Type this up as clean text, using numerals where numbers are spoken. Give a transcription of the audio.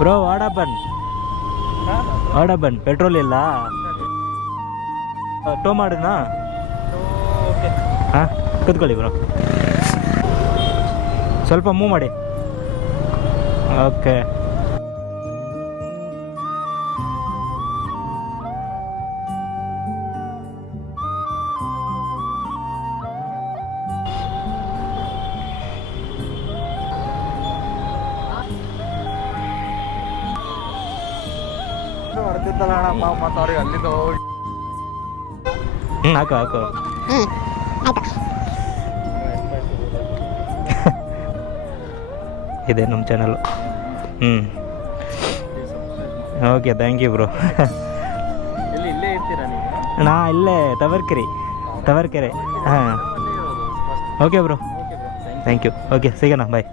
Bro ವಾಡಬನ್ petrol ಇಲ್ಲ ಟೋ ಮಾಡೋಣ. Okay ಹಾಂ ಕೂತ್ಕೊಳ್ಳಿ ಬ್ರೋ, ಸ್ವಲ್ಪ ಮೂವ್ ಮಾಡಿ. ಓಕೆ ಹೊಡ್ತಿದ್ದಲ್ಲ ಅಣ್ಣ ಮತ್ತು ಅವ್ರಿಗೆ ಅಲ್ಲಿಂದ ಹೋಗಿ ಹಾಕು ಹಾಕು. ಇದೆ ನಮ್ಮ channel. Okay thank you bro. ಇಲ್ಲೇ ಇರ್ತೀರಾ ನೀವು? ನಾ ಇಲ್ಲೇ ತವರ್ಕೆರೆ. ಹಾಂ okay bro, thank you. Okay ಸಿಗೋಣ, ಬಾಯ್.